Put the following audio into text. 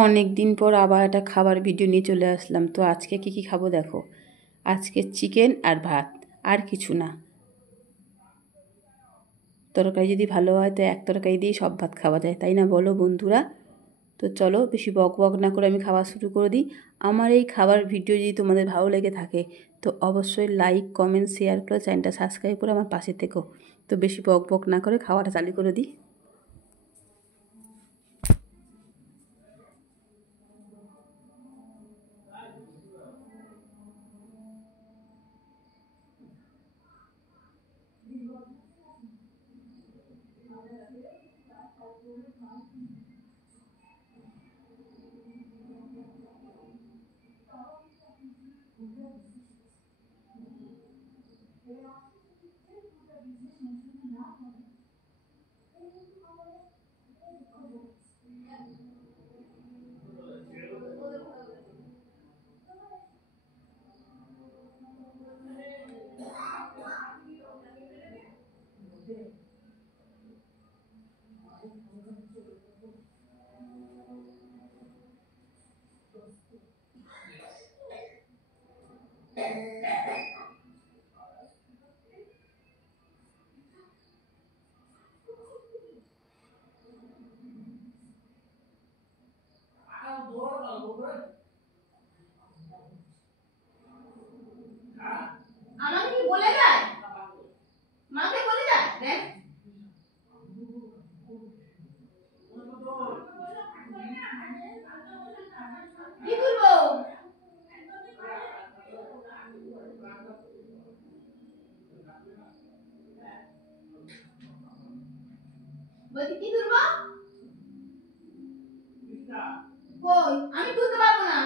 অনেক দিন পর আবার একটা খাবার ভিডিও নিয়ে চলে আসলাম। তো আজকে কি খাবো দেখো। আজকে চিকেন আর ভাত, আর কিছু না। তরকারি যদি ভালো হয় তো এক তরকারি দিয়েই সব ভাত খাওয়া যায়, তাই না বলো বন্ধুরা? তো চলো বেশি বক বক না করে আমি খাওয়া শুরু করে দিই। আমার এই খাবার ভিডিও যদি তোমাদের ভালো লেগে থাকে তো অবশ্যই লাইক কমেন্ট শেয়ার করে চ্যানেলটা সাবস্ক্রাইব করে আমার পাশে থেকো। তো বেশি বক বক না করে খাওয়াটা চালু করে দিই। আমাকে কি বলে যায়? মাকে বলে যায় দেখ কি করবো? বলছি কি করবো? কই আমি তুলতে পারবো না।